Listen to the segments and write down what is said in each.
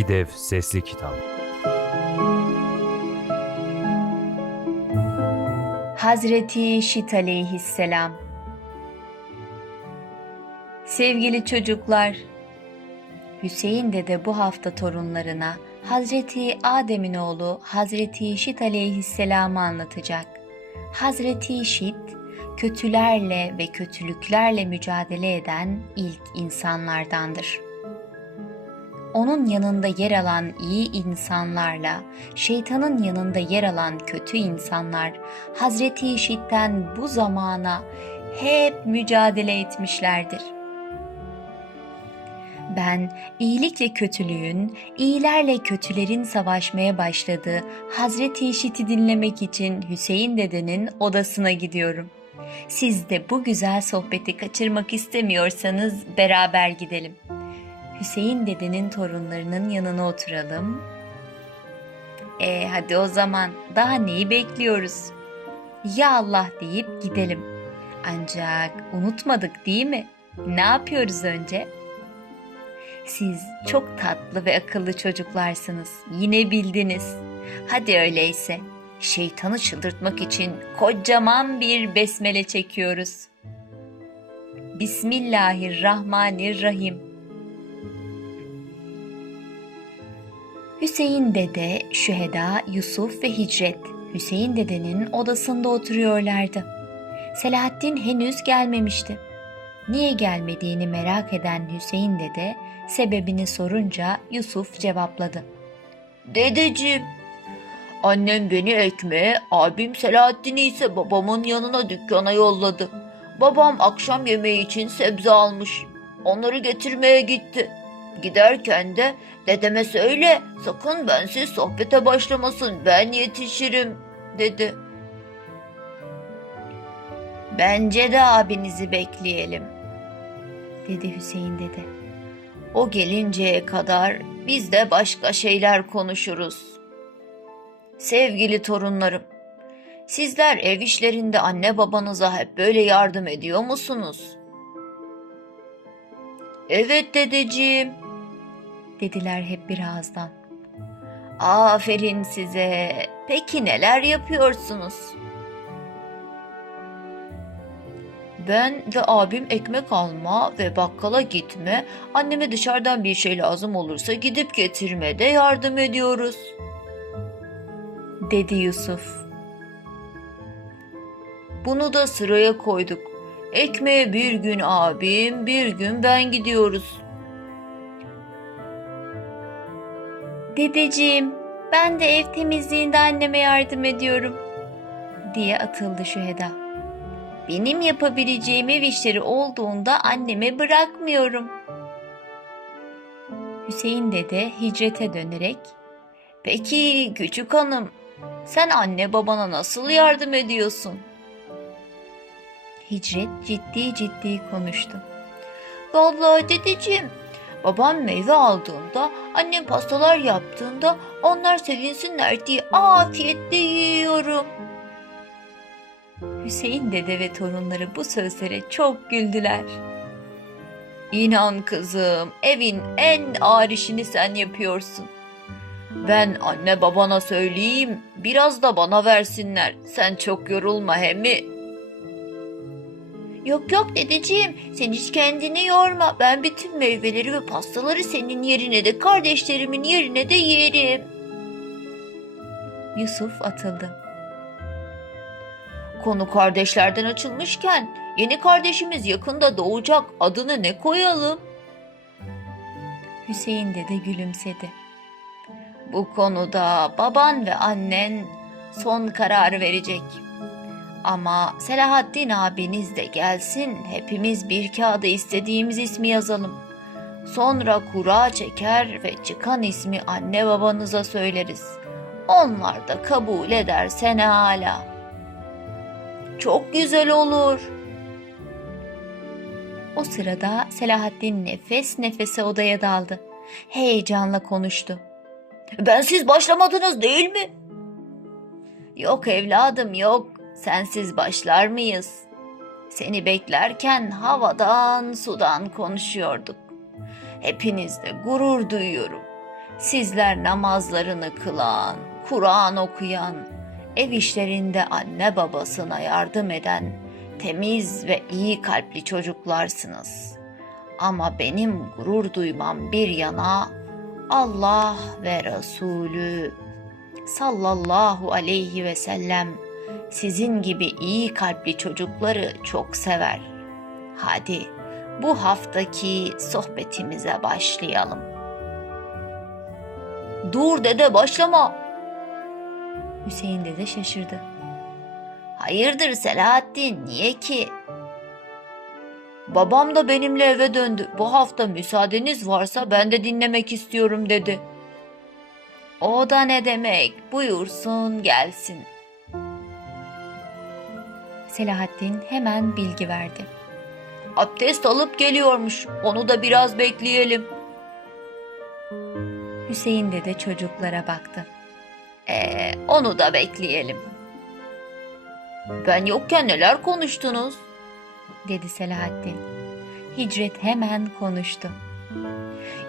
İDEV Sesli Kitap. Hazreti Şit aleyhisselam. Sevgili çocuklar, Hüseyin dede bu hafta torunlarına Hazreti Adem'in oğlu Hazreti Şit aleyhisselam'ı anlatacak. Hazreti Şit, kötülerle ve kötülüklerle mücadele eden ilk insanlardandır onun yanında yer alan iyi insanlarla şeytanın yanında yer alan kötü insanlar Hazreti İşit'ten bu zamana hep mücadele etmişlerdir. Ben iyilikle kötülüğün, iyilerle kötülerin savaşmaya başladığı Hazreti İşit'i dinlemek için Hüseyin dedenin odasına gidiyorum. Siz de bu güzel sohbeti kaçırmak istemiyorsanız beraber gidelim. Hüseyin dedenin torunlarının yanına oturalım. E hadi o zaman daha neyi bekliyoruz? Ya Allah deyip gidelim. Ancak unutmadık değil mi? Ne yapıyoruz önce? Siz çok tatlı ve akıllı çocuklarsınız. Yine bildiniz. Hadi öyleyse. Şeytanı çıldırtmak için kocaman bir besmele çekiyoruz. Bismillahirrahmanirrahim. Hüseyin dede, Şüheda, Yusuf ve Hicret Hüseyin dedenin odasında oturuyorlardı. Selahaddin henüz gelmemişti. Niye gelmediğini merak eden Hüseyin dede sebebini sorunca Yusuf cevapladı. Dedeciğim, annem beni ekmeğe, abim Selahattin'i ise babamın yanına dükkana yolladı. Babam akşam yemeği için sebze almış. Onları getirmeye gitti. Giderken de dedeme söyle sakın bensiz sohbete başlamasın ben yetişirim dedi. Bence de abinizi bekleyelim, dedi Hüseyin dede. O gelinceye kadar biz de başka şeyler konuşuruz. Sevgili torunlarım, sizler ev işlerinde anne babanıza hep böyle yardım ediyor musunuz? Evet dedeciğim, Dediler hep bir ağızdan. Aferin size. Peki neler yapıyorsunuz? Ben ve abim ekmek alma ve bakkala gitme, anneme dışarıdan bir şey lazım olursa gidip getirmede yardım ediyoruz. Dedi Yusuf. Bunu da sıraya koyduk. Ekmeğe bir gün abim, bir gün ben gidiyoruz. Dedeciğim, ben de ev temizliğinde anneme yardım ediyorum, diye atıldı Şüheda. Benim yapabileceğim ev işleri olduğunda anneme bırakmıyorum. Hüseyin dede hicrete dönerek, Peki küçük hanım, sen anne babana nasıl yardım ediyorsun? Hicret ciddi ciddi konuştu. Vallahi dedeciğim, babam meyve aldığında, annem pastalar yaptığında onlar sevinsinler diye afiyetle yiyorum. Hüseyin dede ve torunları bu sözlere çok güldüler. İnan kızım, evin en ağır işini sen yapıyorsun. Ben anne babana söyleyeyim, biraz da bana versinler. Sen çok yorulma he mi? Yok yok dedeciğim, sen hiç kendini yorma. Ben bütün meyveleri ve pastaları senin yerine de kardeşlerimin yerine de yerim. Yusuf atıldı. Konu kardeşlerden açılmışken yeni kardeşimiz yakında doğacak. Adını ne koyalım? Hüseyin dede gülümsedi. Bu konuda baban ve annen son kararı verecek. Ama Selahaddin abiniz de gelsin hepimiz bir kağıda istediğimiz ismi yazalım. Sonra kura çeker ve çıkan ismi anne babanıza söyleriz. Onlar da kabul ederse ne hala. Çok güzel olur. O sırada Selahaddin nefes nefese odaya daldı. Heyecanla konuştu. Ben siz başlamadınız değil mi? Yok evladım yok. Sensiz başlar mıyız? Seni beklerken havadan sudan konuşuyorduk. Hepinizle gurur duyuyorum. Sizler namazlarını kılan, Kur'an okuyan, ev işlerinde anne babasına yardım eden temiz ve iyi kalpli çocuklarsınız. Ama benim gurur duymam bir yana Allah ve Resulü sallallahu aleyhi ve sellem sizin gibi iyi kalpli çocukları çok sever. Hadi bu haftaki sohbetimize başlayalım. Dur dede başlama. Hüseyin dede şaşırdı. Hayırdır Selahattin niye ki? Babam da benimle eve döndü. Bu hafta müsaadeniz varsa ben de dinlemek istiyorum dedi. O da ne demek? Buyursun gelsin. Selahattin hemen bilgi verdi. Abdest alıp geliyormuş. Onu da biraz bekleyelim. Hüseyin dede çocuklara baktı. Ee, onu da bekleyelim. Ben yokken neler konuştunuz? dedi Selahattin. Hicret hemen konuştu.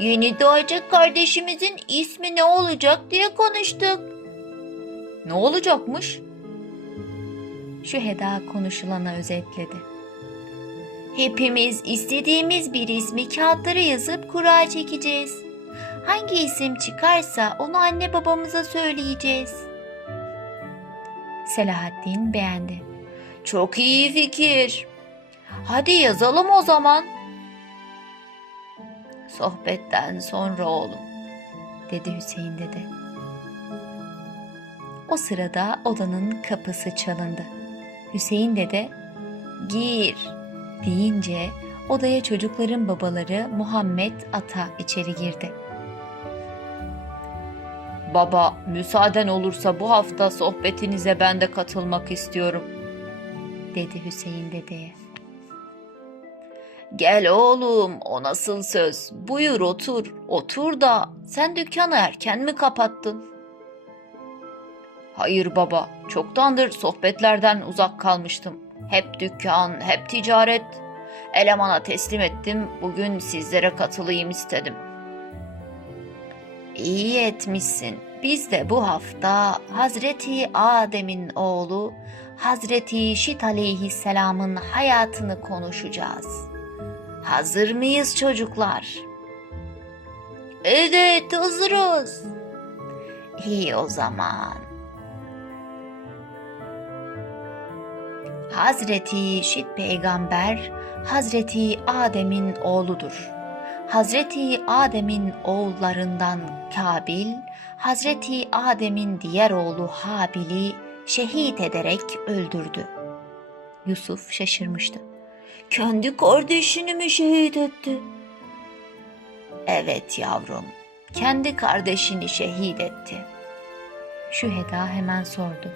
Yeni doğacak kardeşimizin ismi ne olacak diye konuştuk. Ne olacakmış? Şüheda konuşulanı özetledi. Hepimiz istediğimiz bir ismi kağıtlara yazıp kura çekeceğiz. Hangi isim çıkarsa onu anne babamıza söyleyeceğiz. Selahattin beğendi. Çok iyi fikir. Hadi yazalım o zaman. Sohbetten sonra oğlum. dedi Hüseyin dede. O sırada odanın kapısı çalındı. Hüseyin dede Gir. deyince odaya çocukların babaları Muhammed Ata içeri girdi. Baba, müsaaden olursa bu hafta sohbetinize ben de katılmak istiyorum. dedi Hüseyin dedeye. Gel oğlum, o nasıl söz? Buyur otur, otur da sen dükkanı erken mi kapattın? Hayır baba, çoktandır sohbetlerden uzak kalmıştım. Hep dükkan, hep ticaret. Elemana teslim ettim, bugün sizlere katılayım istedim. İyi etmişsin. Biz de bu hafta Hazreti Adem'in oğlu Hazreti Şit aleyhisselamın hayatını konuşacağız. Hazır mıyız çocuklar? Evet, hazırız. İyi o zaman. Hazreti Şit peygamber Hazreti Adem'in oğludur. Hazreti Adem'in oğullarından Kabil, Hazreti Adem'in diğer oğlu Habil'i şehit ederek öldürdü. Yusuf şaşırmıştı. Kendi kardeşini mi şehit etti? Evet yavrum, kendi kardeşini şehit etti. Şüheda hemen sordu.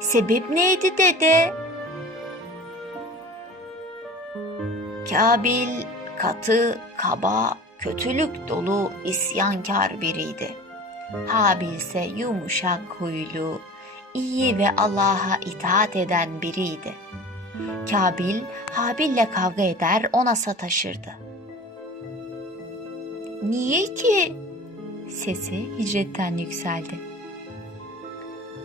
Sebep neydi dede? Kabil katı, kaba, kötülük dolu isyankar biriydi. Habil ise yumuşak huylu, iyi ve Allah'a itaat eden biriydi. Kabil, Habil'le kavga eder, ona sataşırdı. Niye ki? Sesi hicretten yükseldi.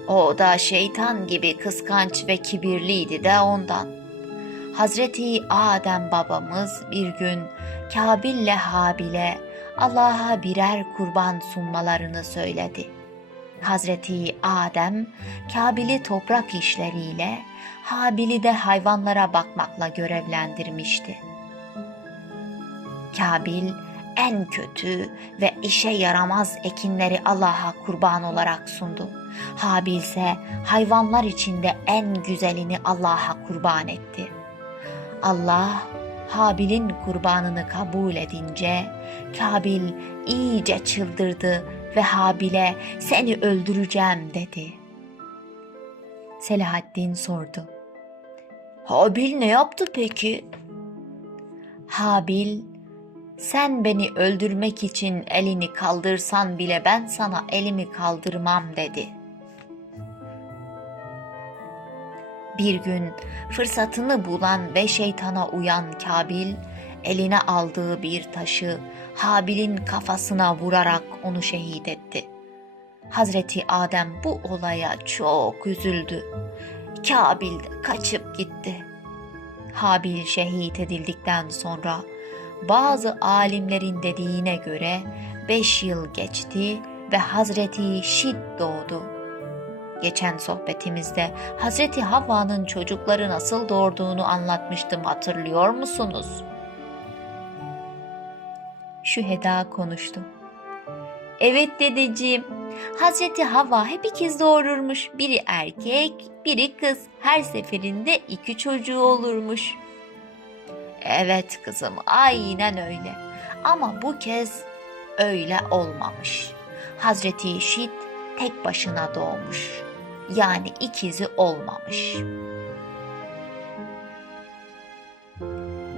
O da şeytan gibi kıskanç ve kibirliydi de ondan. Hazreti Adem babamız bir gün Kabil'le Habil'e Allah'a birer kurban sunmalarını söyledi. Hazreti Adem Kabil'i toprak işleriyle, Habil'i de hayvanlara bakmakla görevlendirmişti. Kabil en kötü ve işe yaramaz ekinleri Allah'a kurban olarak sundu. Habil ise hayvanlar içinde en güzelini Allah'a kurban etti. Allah Habil'in kurbanını kabul edince Kabil iyice çıldırdı ve Habil'e seni öldüreceğim dedi. Selahaddin sordu. Habil ne yaptı peki? Habil, Sen beni öldürmek için elini kaldırsan bile ben sana elimi kaldırmam dedi. Bir gün fırsatını bulan ve şeytana uyan Kabil eline aldığı bir taşı Habil'in kafasına vurarak onu şehit etti. Hazreti Adem bu olaya çok üzüldü. Kabil de kaçıp gitti. Habil şehit edildikten sonra bazı alimlerin dediğine göre beş yıl geçti ve Hazreti Şit doğdu. Geçen sohbetimizde Hazreti Havva'nın çocukları nasıl doğurduğunu anlatmıştım hatırlıyor musunuz? Şüheda konuştu. Evet dedeciğim. Hazreti Havva hep ikiz doğururmuş. Biri erkek, biri kız. Her seferinde iki çocuğu olurmuş. Evet kızım aynen öyle. Ama bu kez öyle olmamış. Hazreti Şit tek başına doğmuş. Yani ikizi olmamış.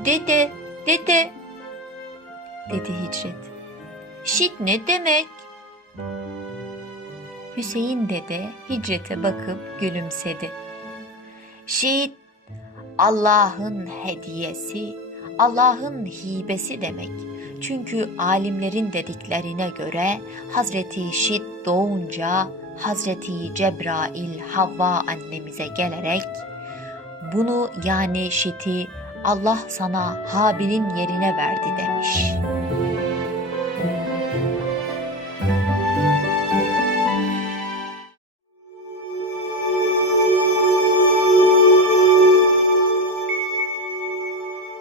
Dede, dede dedi Hicret. Şit ne demek? Hüseyin dede Hicret'e bakıp gülümsedi. Şit Allah'ın hediyesi, Allah'ın hibesi demek. Çünkü alimlerin dediklerine göre Hazreti Şit doğunca Hazreti Cebrail Havva annemize gelerek bunu yani Şit'i Allah sana Habil'in yerine verdi demiş.